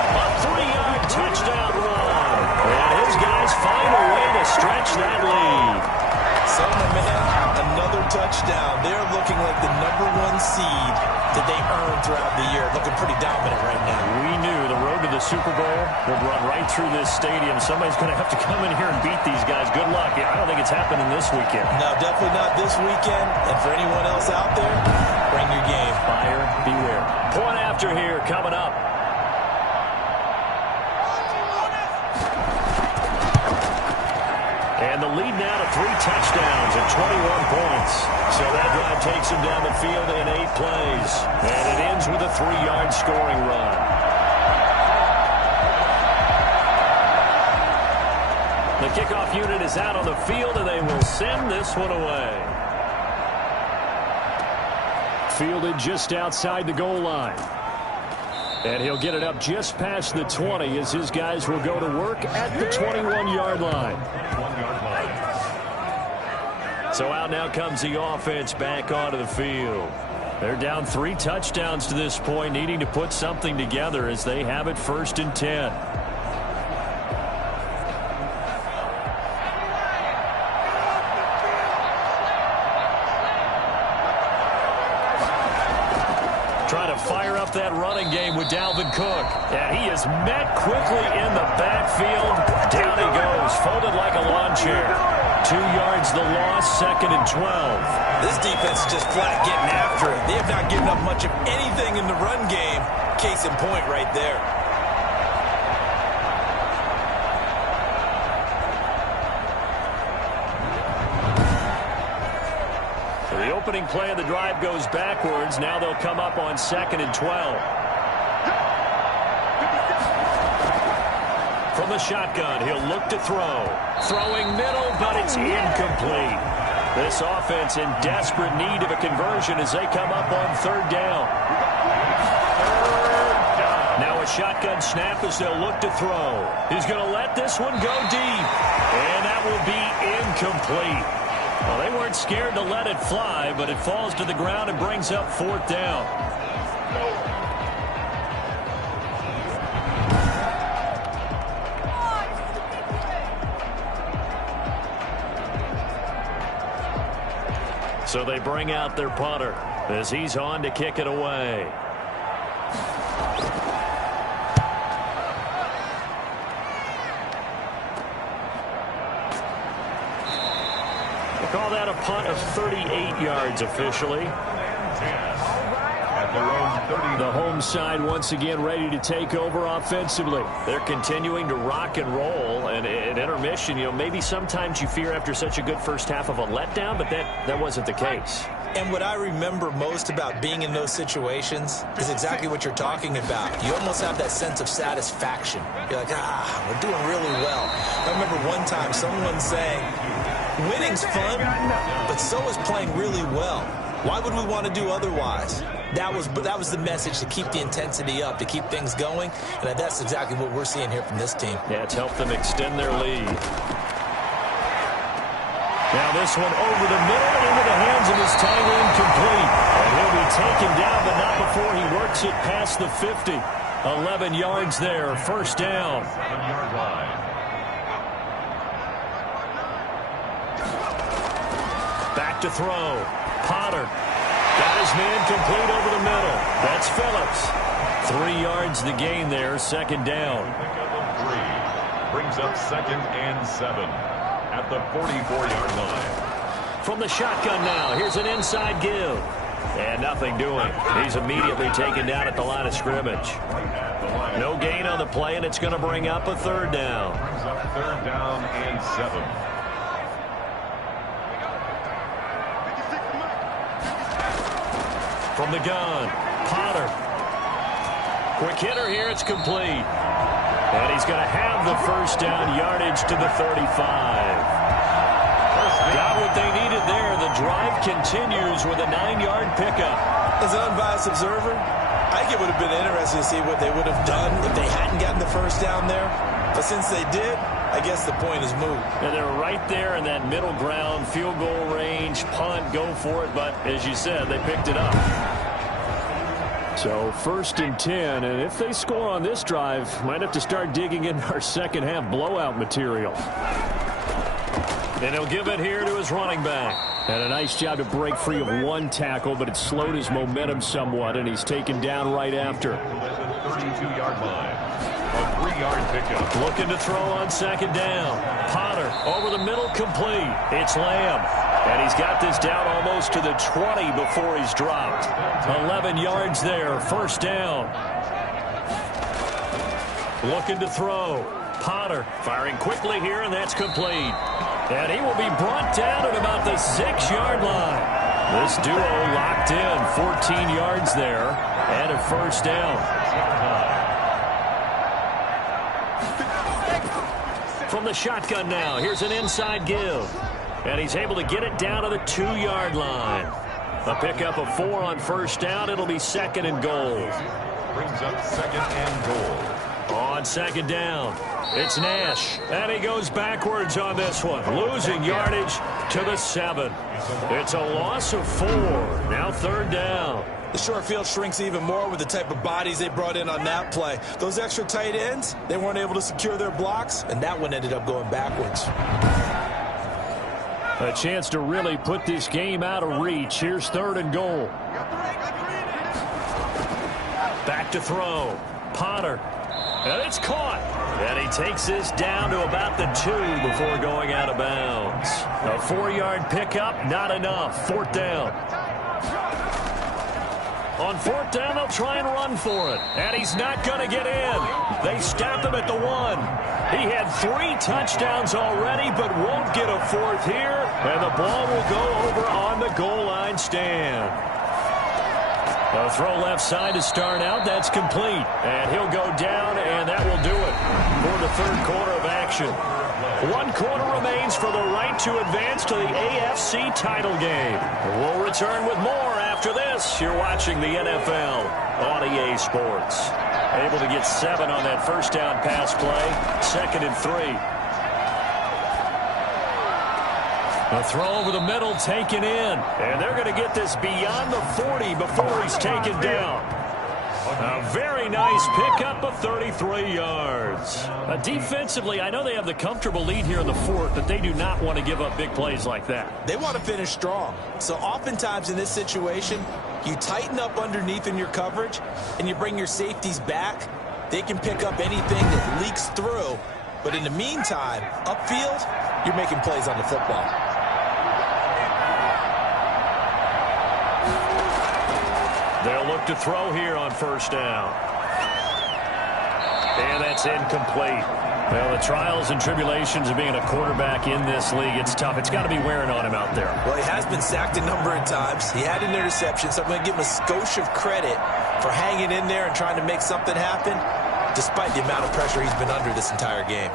A 3-yard touchdown run. And his guys find a way to stretch that lead. So, man, another touchdown. They're looking like the #1 seed that they earned throughout the year. Looking pretty dominant right now. We knew the road to the Super Bowl would run right through this stadium. Somebody's going to have to come in here and beat these guys. Good luck. I don't think it's happening this weekend. No, definitely not this weekend. And for anyone else out there, bring your game. Buyer beware. Point after here coming up. And the lead now to 3 touchdowns and 21 points. So that drive takes him down the field in 8 plays. And it ends with a 3-yard scoring run. The kickoff unit is out on the field, and they will send this one away. Fielded just outside the goal line. And he'll get it up just past the 20 as his guys will go to work at the 21-yard line. So out now comes the offense back onto the field. They're down 3 touchdowns to this point, needing to put something together as they have it 1st and 10. Trying to fire up that running game with Dalvin Cook. And he is met quickly in the backfield. Down he goes, folded like a lawn chair. 2 yards the loss, 2nd and 12. This defense is just flat getting after it. They have not given up much of anything in the run game. Case in point right there. So the opening play of the drive goes backwards. Now they'll come up on 2nd and 12. From the shotgun, he'll look to throw. Throwing middle, but it's incomplete. This offense in desperate need of a conversion as they come up on 3rd down. Now a shotgun snap as they'll look to throw. He's going to let this one go deep. And that will be incomplete. Well, they weren't scared to let it fly, but it falls to the ground and brings up 4th down. So they bring out their punter as he's on to kick it away. We'll call that a punt of 38 yards officially. The home side once again ready to take over offensively. They're continuing to rock and roll, and at intermission, maybe sometimes you fear after such a good first half of a letdown, but that wasn't the case. And what I remember most about being in those situations is exactly what you're talking about. You almost have that sense of satisfaction. You're like, we're doing really well. I remember one time someone saying, winning's fun, but so is playing really well. Why would we want to do otherwise? That was the message, to keep the intensity up, to keep things going, and that's exactly what we're seeing here from this team. Yeah, it's helped them extend their lead. Now this one over the middle into the hands of his tight end, complete. And he'll be taken down, but not before he works it past the 50. 11 yards there, 1st down. 7-yard line. Back to throw. Potter. Got his man complete over the middle. That's Phillips. 3 yards the gain there, 2nd down. Pickup of 3. Brings up 2nd and 7 at the 44-yard line. From the shotgun now, here's an inside give. And nothing doing. He's immediately taken down at the line of scrimmage. No gain on the play, and it's going to bring up a third down. Brings up third down and 7. From the gun, Potter. Quick hitter here, it's complete. And he's going to have the first down yardage to the 35. Got what they needed there. The drive continues with a 9-yard pickup. As an unbiased observer, I think it would have been interesting to see what they would have done if they hadn't gotten the first down there. But since they did, I guess the point is moot. And they're right there in that middle ground, field goal range, punt, go for it. But as you said, they picked it up. So 1st and 10, and if they score on this drive, might have to start digging in our second half blowout material. And he'll give it here to his running back. And a nice job to break free of one tackle, but it slowed his momentum somewhat, and he's taken down right after. 32-yard line. A 3-yard pickup. Looking to throw on second down. Potter over the middle, complete. It's Lamb. And he's got this down almost to the 20 before he's dropped. 11 yards there, first down. Looking to throw. Potter firing quickly here, and that's complete. And he will be brought down at about the 6-yard line. This duo locked in, 14 yards there, and a first down. From the shotgun now, here's an inside give. And he's able to get it down to the 2-yard line. A pickup of 4 on first down. It'll be 2nd and goal. Brings up 2nd and goal. On second down, it's Nash. And he goes backwards on this one. Losing yardage to the 7. It's a loss of 4. Now 3rd down. The short field shrinks even more with the type of bodies they brought in on that play. Those extra tight ends, they weren't able to secure their blocks, and that one ended up going backwards. A chance to really put this game out of reach. Here's 3rd and goal. Back to throw. Potter. And it's caught. And he takes this down to about the 2 before going out of bounds. A 4-yard pickup, not enough. 4th down. On 4th down, they'll try and run for it. And he's not going to get in. They stop him at the 1. He had 3 touchdowns already, but won't get a 4th here. And the ball will go over on the goal line stand. A throw left side to start out. That's complete. And he'll go down, and that will do it for the 3rd quarter of action. 1 quarter remains for the right to advance to the AFC title game. We'll return with more after this. You're watching the NFL on EA Sports. Able to get 7 on that first down pass play. 2nd and 3. A throw over the middle taken in. And they're going to get this beyond the 40 before he's taken down. A very nice pickup of 33 yards. Defensively, I know they have the comfortable lead here in the 4th, but they do not want to give up big plays like that. They want to finish strong. So oftentimes in this situation, you tighten up underneath in your coverage, and you bring your safeties back. They can pick up anything that leaks through. But in the meantime, upfield, you're making plays on the football. They'll look to throw here on first down. And that's incomplete. Well, the trials and tribulations of being a quarterback in this league, it's tough. It's got to be wearing on him out there. Well, he has been sacked a number of times. He had an interception, so I'm going to give him a skosh of credit for hanging in there and trying to make something happen, despite the amount of pressure he's been under this entire game.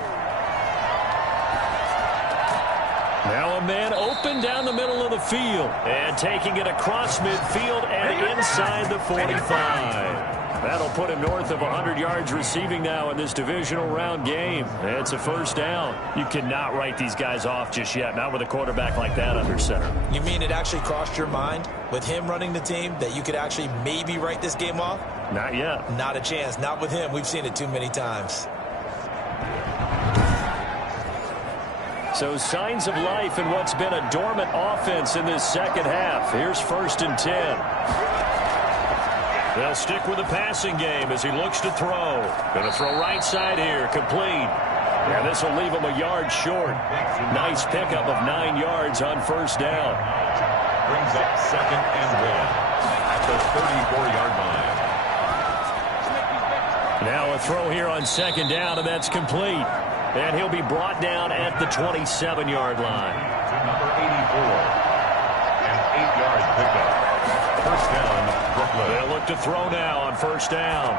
Now a man open down the middle of the field. And taking it across midfield and inside the 45. That'll put him north of 100 yards receiving now in this divisional round game. It's a first down. You cannot write these guys off just yet, not with a quarterback like that under center. You mean it actually crossed your mind with him running the team that you could actually maybe write this game off? Not yet. Not a chance. Not with him. We've seen it too many times. So signs of life in what's been a dormant offense in this second half. Here's 1st and 10. They'll stick with the passing game as he looks to throw. Going to throw right side here, complete. And this will leave him a yard short. Nice pickup of 9 yards on first down. Brings up 2nd and a throw here on second down, and that's complete. And he'll be brought down at the 27-yard line. To number 84. An 8-yard pickup. First down, Brooklyn. They'll look to throw now on first down.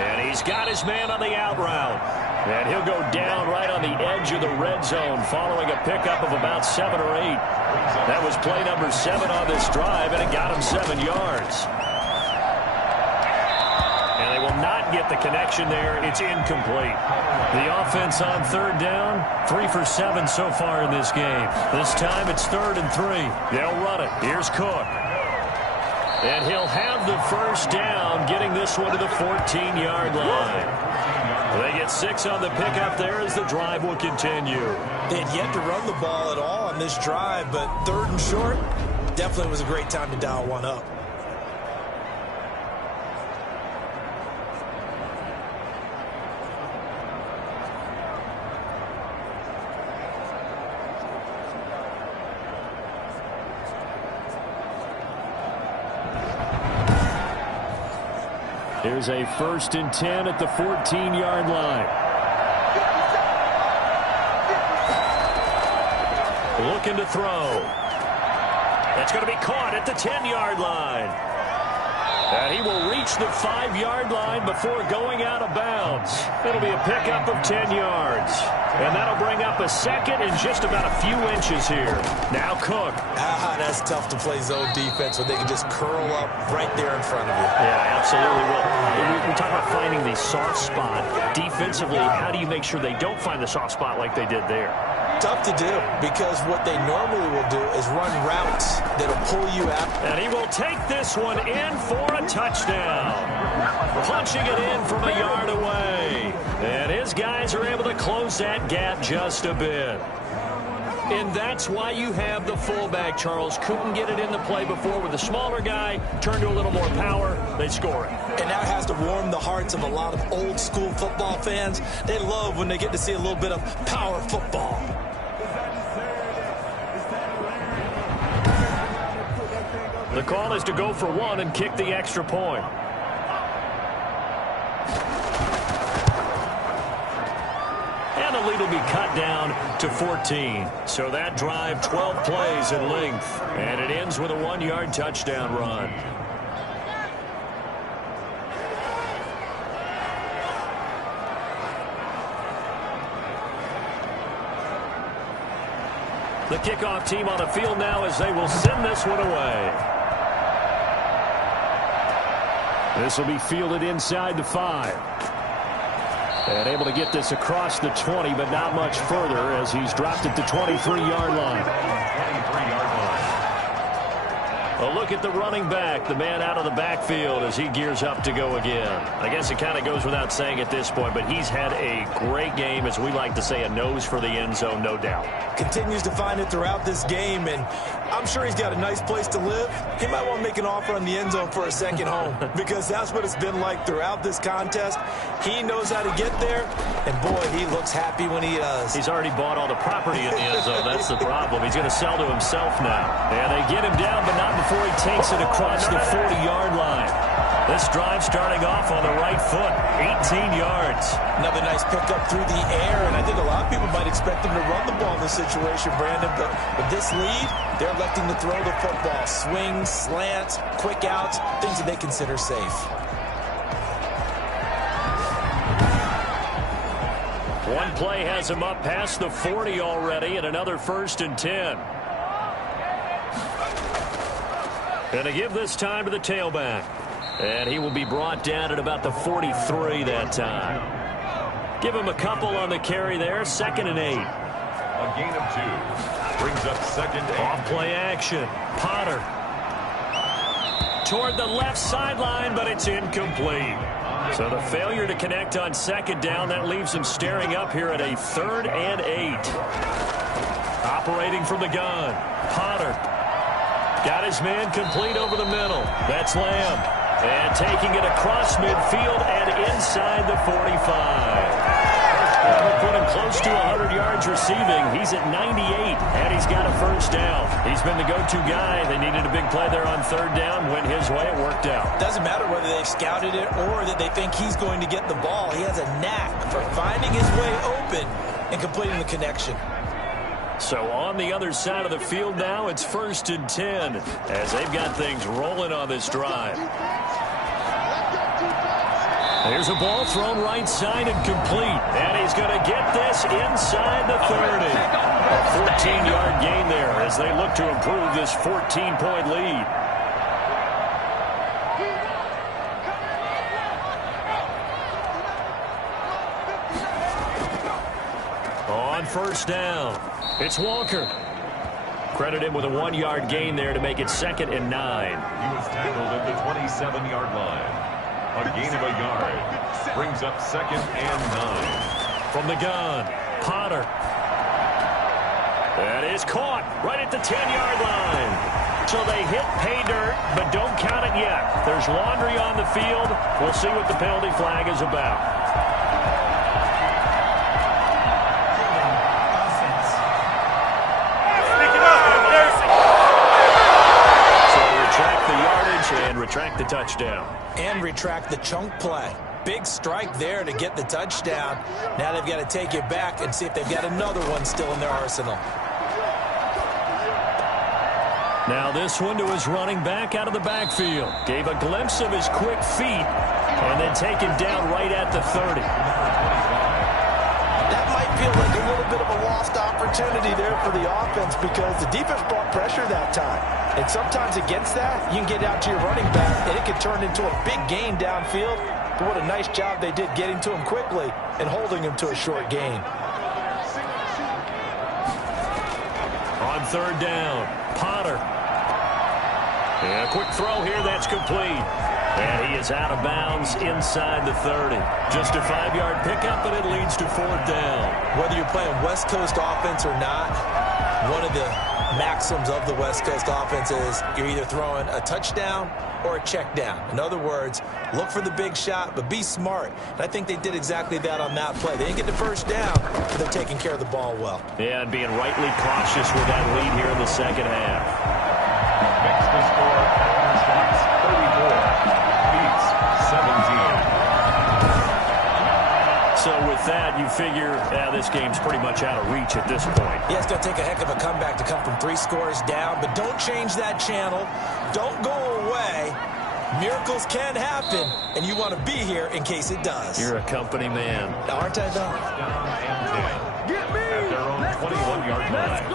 And he's got his man on the out route. And he'll go down right on the edge of the red zone following a pickup of about 7 or 8. That was play number 7 on this drive, and it got him 7 yards. And they will not get the connection there. It's incomplete. The offense on third down, 3 for 7 so far in this game. This time it's 3rd and 3. They'll run it. Here's Cook. And he'll have the first down, getting this one to the 14-yard line. They get 6 on the pickup there as the drive will continue. They had yet to run the ball at all on this drive, but 3rd and short definitely was a great time to dial one up. Here's a 1st and 10 at the 14-yard line. Looking to throw. That's going to be caught at the 10-yard line. And he will reach the 5-yard line before going out of bounds. It'll be a pickup of 10 yards. And that'll bring up a 2nd and just about a few inches here. Now Cook. That's tough to play zone defense when they can just curl up right there in front of you. Yeah, absolutely. Well, we talk about finding the soft spot. Defensively, how do you make sure they don't find the soft spot like they did there? Tough to do, because what they normally will do is run routes that'll pull you out. And he will take this one in for a touchdown. Punching it in from a yard away. And his guys are able to close that gap just a bit. And that's why you have the fullback, Charles. Couldn't get it in the play before with the smaller guy. Turned to a little more power. They score it. And that has to warm the hearts of a lot of old-school football fans. They love when they get to see a little bit of power football. The call is to go for 1 and kick the extra point. And the lead will be cut down to 14. So that drive, 12 plays in length. And it ends with a 1-yard touchdown run. The kickoff team on the field now as they will send this one away. This will be fielded inside the 5. And able to get this across the 20, but not much further as he's dropped at the 23-yard line. 23-yard line. A look at the running back, the man out of the backfield as he gears up to go again. I guess it kind of goes without saying at this point, but he's had a great game, as we like to say, a nose for the end zone, no doubt. Continues to find it throughout this game, and I'm sure he's got a nice place to live. He might want to make an offer on the end zone for a second home, because that's what it's been like throughout this contest. He knows how to get there, and boy, he looks happy when he does. He's already bought all the property in the end zone. That's the problem. He's going to sell to himself now. And they get him down, but not before he takes it across the 40-yard line. This drive starting off on the right foot, 18 yards. Another nice pickup through the air, and I think a lot of people might expect him to run the ball in this situation, Brandon, but with this lead, they're electing to throw the football. Swings, slants, quick outs, things that they consider safe. One play has him up past the 40 already, and another 1st and 10. And to give this time to the tailback. And he will be brought down at about the 43 that time. Give him a couple on the carry there. 2nd and 8. A gain of 2. Brings up 2nd and 8. Off play action. Potter. Toward the left sideline, but it's incomplete. So the failure to connect on 2nd down, that leaves him staring up here at a 3rd and 8. Operating from the gun. Potter. Got his man complete over the middle. That's Lamb. And taking it across midfield and inside the 45. That would put him close to 100 yards receiving. He's at 98, and he's got a first down. He's been the go-to guy. They needed a big play there on third down. Went his way. It worked out. Doesn't matter whether they've scouted it or that they think he's going to get the ball. He has a knack for finding his way open and completing the connection. So on the other side of the field now, it's 1st and 10 as they've got things rolling on this drive. There's a ball thrown right side and complete. And he's going to get this inside the 30. A 14-yard gain there as they look to improve this 14-point lead. On first down, it's Walker. Credit him with a 1-yard gain there to make it 2nd and 9. He was tackled at the 27-yard line. A gain of a yard. Brings up 2nd and 9. From the gun, Potter. That is caught right at the 10-yard line. So they hit pay dirt, but don't count it yet. There's laundry on the field. We'll see what the penalty flag is about. And retract the touchdown. And retract the chunk play. Big strike there to get the touchdown. Now they've got to take it back and see if they've got another one still in their arsenal. Now this one to his running back out of the backfield. Gave a glimpse of his quick feet and then taken down right at the 30. That might feel like a little bit of a lost opportunity there for the offense because the defense brought pressure that time. And sometimes against that, you can get out to your running back, and it can turn into a big gain downfield. But what a nice job they did getting to him quickly and holding him to a short gain. On third down, Potter. And a quick throw here, that's complete. And he is out of bounds inside the 30. Just a 5-yard pickup, and it leads to 4th down. Whether you're playing West Coast offense or not, one of the maxims of the West Coast offense is you're either throwing a touchdown or a check down. In other words, look for the big shot, but be smart. And I think they did exactly that on that play. They didn't get the first down, but they're taking care of the ball well. Yeah, and being rightly cautious with that lead here in the second half. Makes the score Aftershocks 34. Beats 17. So with that, you figure this game's pretty much out of reach at this point. Yeah, it's going to take a heck of a comeback to come from 3 scores down, but don't change that channel. Don't go away. Miracles can happen, and you want to be here in case it does. You're a company man. Aren't I, though? Down and 10. Get me! At their own 21-yard line.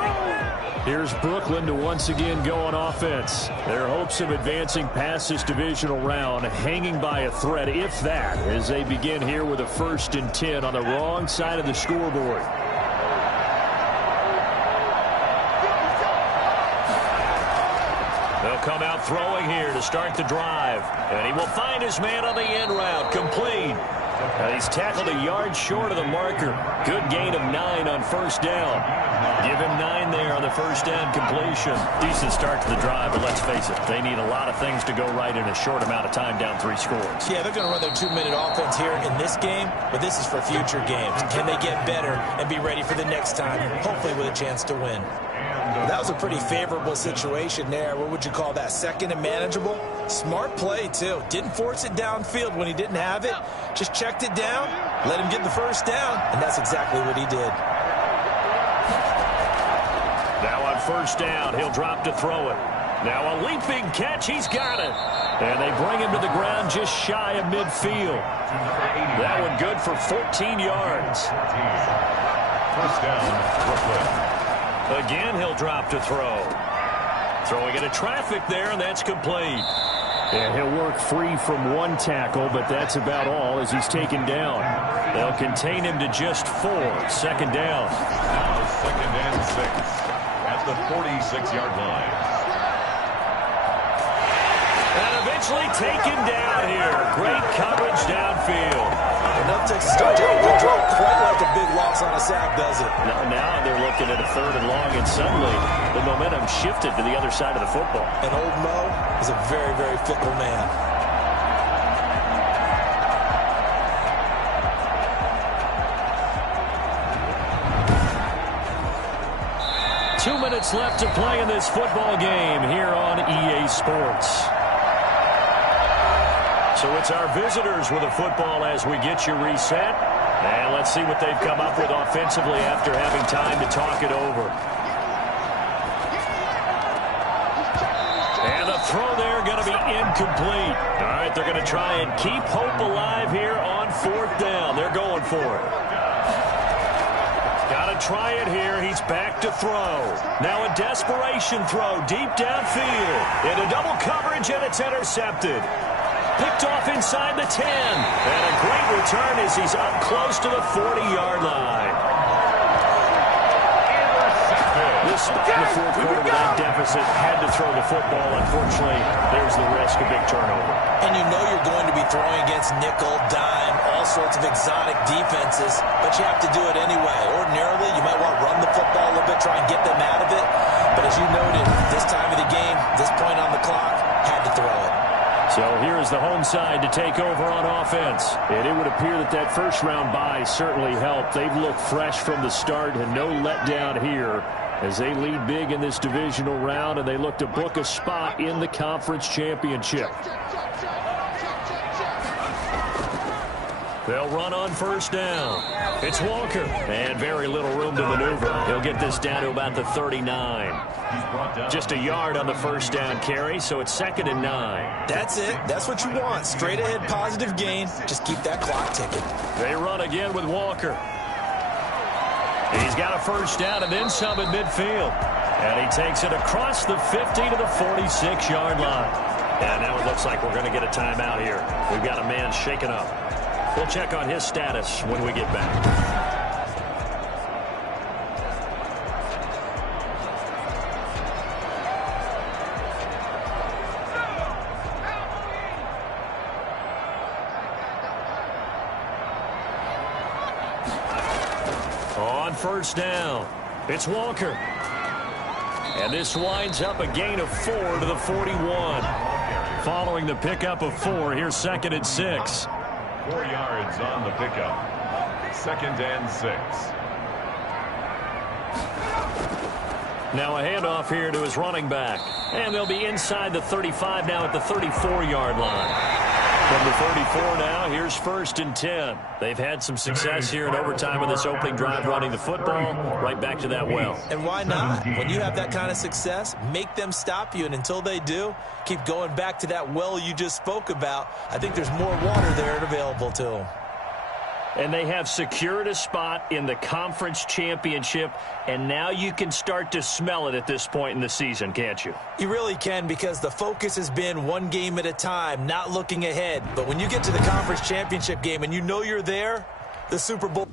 Here's Brooklyn to once again go on offense. Their hopes of advancing past this divisional round hanging by a thread, if that, as they begin here with a 1st and 10 on the wrong side of the scoreboard. They'll come out throwing here to start the drive. And he will find his man on the end route, complete. He's tackled a yard short of the marker. Good gain of 9 on first down. Give him 9 there on the first down completion. Decent start to the drive, but let's face it, they need a lot of things to go right in a short amount of time down 3 scores. Yeah, they're going to run their 2-minute offense here in this game, but this is for future games. Can they get better and be ready for the next time, hopefully with a chance to win? That was a pretty favorable situation there. What would you call that? 2nd and manageable? Smart play, too. Didn't force it downfield when he didn't have it. Just checked it down, let him get the first down, and that's exactly what he did. Now on first down, he'll drop to throw it. Now a leaping catch, he's got it. And they bring him to the ground just shy of midfield. That one good for 14 yards. First down, Brooklyn. Again, he'll drop to throw. Throwing into traffic there, and that's complete. And he'll work free from 1 tackle, but that's about all as he's taken down. They'll contain him to just 4. 2nd down. Now 2nd and 6 at the 46-yard line. And eventually taken down here. Great coverage downfield. Enough to start to withdraw quite like a big loss on a sack, does it? Now they're looking at a 3rd and long, and suddenly the momentum shifted to the other side of the football. And old Mo is a very, very fickle man. 2 minutes left to play in this football game here on EA Sports. So it's our visitors with a football as we get you reset. And let's see what they've come up with offensively after having time to talk it over. And the throw there going to be incomplete. All right, they're going to try and keep hope alive here on 4th down. They're going for it. Got to try it here. He's back to throw. Now a desperation throw deep downfield. Into double coverage, and it's intercepted. Picked off inside the 10. And a great return as he's up close to the 40-yard line. This spot in the 4th quarter with that deficit had to throw the football. Unfortunately, there's the risk of big turnover. And you know you're going to be throwing against nickel, dime, all sorts of exotic defenses, but you have to do it anyway. Ordinarily, you might want to run the football a little bit, try and get them out of it. But as you noted, this time of the game, this point on the clock, had to throw it. So here is the home side to take over on offense. And it would appear that that first-round bye certainly helped. They've looked fresh from the start and no letdown here as they lead big in this divisional round, and they look to book a spot in the conference championship. They'll run on 1st down. It's Walker, and very little room to maneuver. He'll get this down to about the 39. Just a yard on the 1st down carry, so it's 2nd and 9. That's it. That's what you want. Straight ahead positive gain. Just keep that clock ticking. They run again with Walker. He's got a 1st down and then some at midfield. And he takes it across the 50 to the 46-yard line. And now it looks like we're going to get a timeout here. We've got a man shaken up. We'll check on his status when we get back. On 1st down, it's Walker. And this winds up a gain of 4 to the 41. Following the pickup of 4, here's 2nd and 6. 4 yards on the pickup. 2nd and 6. Now a handoff here to his running back. And they'll be inside the 35 now at the 34-yard line. From the 34 now, here's 1st and 10. They've had some success here in overtime in this opening drive running the football. Right back to that well. And why not? When you have that kind of success, make them stop you. And until they do, keep going back to that well you just spoke about. I think there's more water there available to them. And they have secured a spot in the conference championship, and now you can start to smell it at this point in the season, can't you? You really can, because the focus has been one game at a time, not looking ahead. But when you get to the conference championship game and you know you're there, the Super Bowl